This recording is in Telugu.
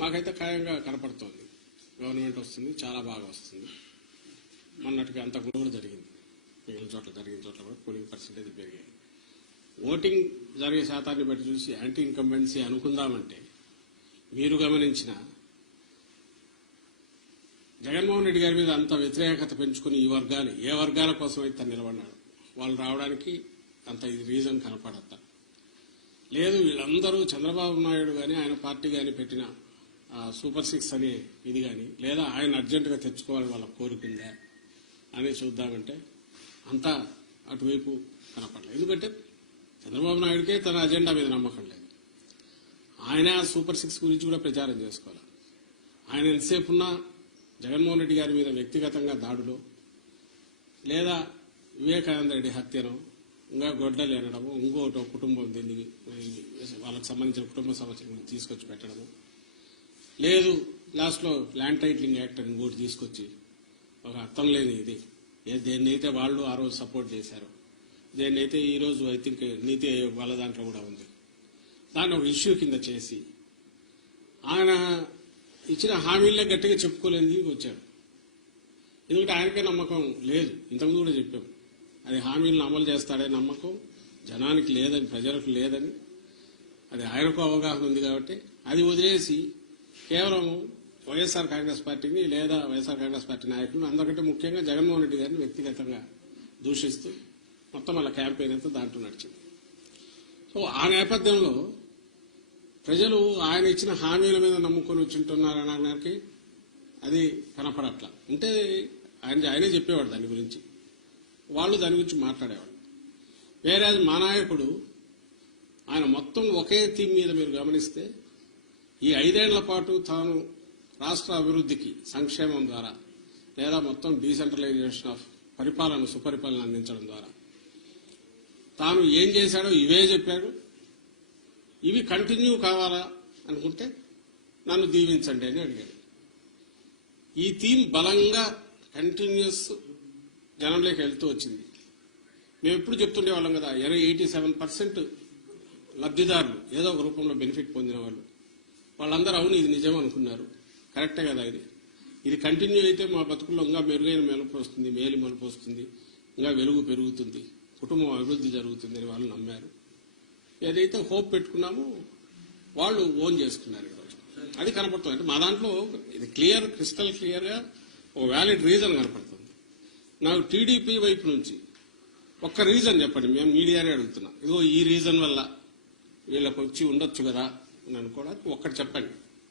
మాకైతే ఖాయంగా కనపడుతోంది. గవర్నమెంట్ వస్తుంది, చాలా బాగా వస్తుంది. మొన్నటికి అంత కూడా జరిగింది. మిగిలిన చోట్ల జరిగిన చోట్ల కూడా పోలింగ్ పర్సెంటేజ్ పెరిగాయి. ఓటింగ్ జరిగే శాతాన్ని బట్టి చూసి యాంటీ ఇన్కంబెన్సీ అనుకుందామంటే మీరు గమనించిన జగన్మోహన్ రెడ్డి గారి మీద అంత వ్యతిరేకత పెంచుకుని ఈ వర్గాలు ఏ వర్గాల కోసం అయితే నిలబడినాడు వాళ్ళు రావడానికి అంత ఇది రీజన్ కనపడద్ద లేదు. వీళ్ళందరూ చంద్రబాబు నాయుడు కానీ ఆయన పార్టీ కానీ పెట్టిన సూపర్ 6 అనే ఇది కానీ లేదా ఆయన అర్జెంటుగా తెచ్చుకోవాలని వాళ్ళ కోరుకుందా అని చూద్దామంటే అంతా అటువైపు కనపడలేదు. ఎందుకంటే చంద్రబాబు నాయుడికే తన అజెండా మీద నమ్మకం లేదు. ఆయన సూపర్ 6 గురించి కూడా ప్రచారం చేసుకోవాలి. ఆయన ఎంతసేపు ఉన్నా జగన్మోహన్ రెడ్డి గారి మీద వ్యక్తిగతంగా దాడులు లేదా వివేకానంద రెడ్డి హత్యను ఇంకా గొడ్డలు ఎనడము ఇంకోటి కుటుంబం దీన్ని వాళ్ళకి సంబంధించిన కుటుంబ సమస్యలను తీసుకొచ్చి పెట్టడము లేదు లాస్ట్లో ల్యాండ్ టైటిలింగ్ యాక్ట్ అని ఇంకోటి తీసుకొచ్చి ఒక అర్థం లేని ఇది దేన్నైతే వాళ్ళు ఆ రోజు సపోర్ట్ చేశారు దేన్నైతే ఈ రోజు ఐ థింక్ నీతి ఆయోగ్ వాళ్ళ దాంట్లో కూడా ఉంది దాన్ని ఒక ఇష్యూ కింద చేసి ఆయన ఇచ్చిన హామీలనే గట్టిగా చెప్పుకోలేని వచ్చాడు. ఎందుకంటే ఆయనకే నమ్మకం లేదు. ఇంతకుముందు కూడా చెప్పాం అది హామీలను అమలు చేస్తాడే నమ్మకం జనానికి లేదని ప్రజలకు లేదని అది ఆయనకు అవగాహన ఉంది కాబట్టి అది వదిలేసి కేవలం వైఎస్ఆర్ కాంగ్రెస్ పార్టీని లేదా వైఎస్ఆర్ కాంగ్రెస్ పార్టీ నాయకులను అందరికంటే ముఖ్యంగా జగన్మోహన్ రెడ్డి గారిని వ్యక్తిగతంగా దూషిస్తూ మొత్తం వాళ్ళ క్యాంపెయిన్ అంతా దాంట్లో నడిచింది. సో ఆ నేపథ్యంలో ప్రజలు ఆయన ఇచ్చిన హామీల మీద నమ్ముకొని వచ్చింటున్నారనడానికి అది కనపడట్లా. ఉంటే ఆయనే చెప్పేవాడు దాని గురించి, వాళ్ళు దాని గురించి మాట్లాడేవాడు. వేరే మా నాయకుడు ఆయన మొత్తం ఒకే థీమ్ మీద మీరు గమనిస్తే ఈ 5 ఏళ్ల పాటు తాను రాష్ట్ర అభివృద్ధికి సంక్షేమం ద్వారా లేదా మొత్తం డీసెంట్రలైజేషన్ ఆఫ్ పరిపాలన సుపరిపాలన అందించడం ద్వారా తాను ఏం చేశాడో ఇవే చెప్పాడు. ఇవి కంటిన్యూ కావాలా అనుకుంటే నన్ను దీవించండి అని అడిగాడు. ఈ థీమ్ బలంగా కంటిన్యూస్ జనంలోకి వెళ్తూ వచ్చింది. మేము ఎప్పుడు చెప్తుండేవాళ్ళం కదా 87% లబ్ధిదారులు ఏదో ఒక రూపంలో బెనిఫిట్ పొందిన వాళ్ళందరూ అవును ఇది నిజం అనుకున్నారు. కరెక్టే కదా ఇది కంటిన్యూ అయితే మా బతుకుల్లో ఇంకా మెరుగైన మెలుపు వస్తుంది, మేలు మలుపు వస్తుంది, ఇంకా వెలుగు పెరుగుతుంది, కుటుంబం అభివృద్ధి జరుగుతుంది అని వాళ్ళు నమ్మారు. ఏదైతే హోప్ పెట్టుకున్నామో వాళ్ళు ఓన్ చేసుకున్నారు ఈరోజు. అది కనపడుతుంది. అంటే మా దాంట్లో ఇది క్రిస్టల్ క్లియర్ గా ఒక వ్యాలిడ్ రీజన్ కనపడుతుంది. నాకు టీడీపీ వైపు నుంచి ఒక్క రీజన్ చెప్పండి, మేము మీడియానే అడుగుతున్నాం. ఇదిగో ఈ రీజన్ వల్ల వీళ్ళకి వచ్చి ఉండొచ్చు కదా అని అనుకోవడానికి ఒక్కటి చెప్పండి.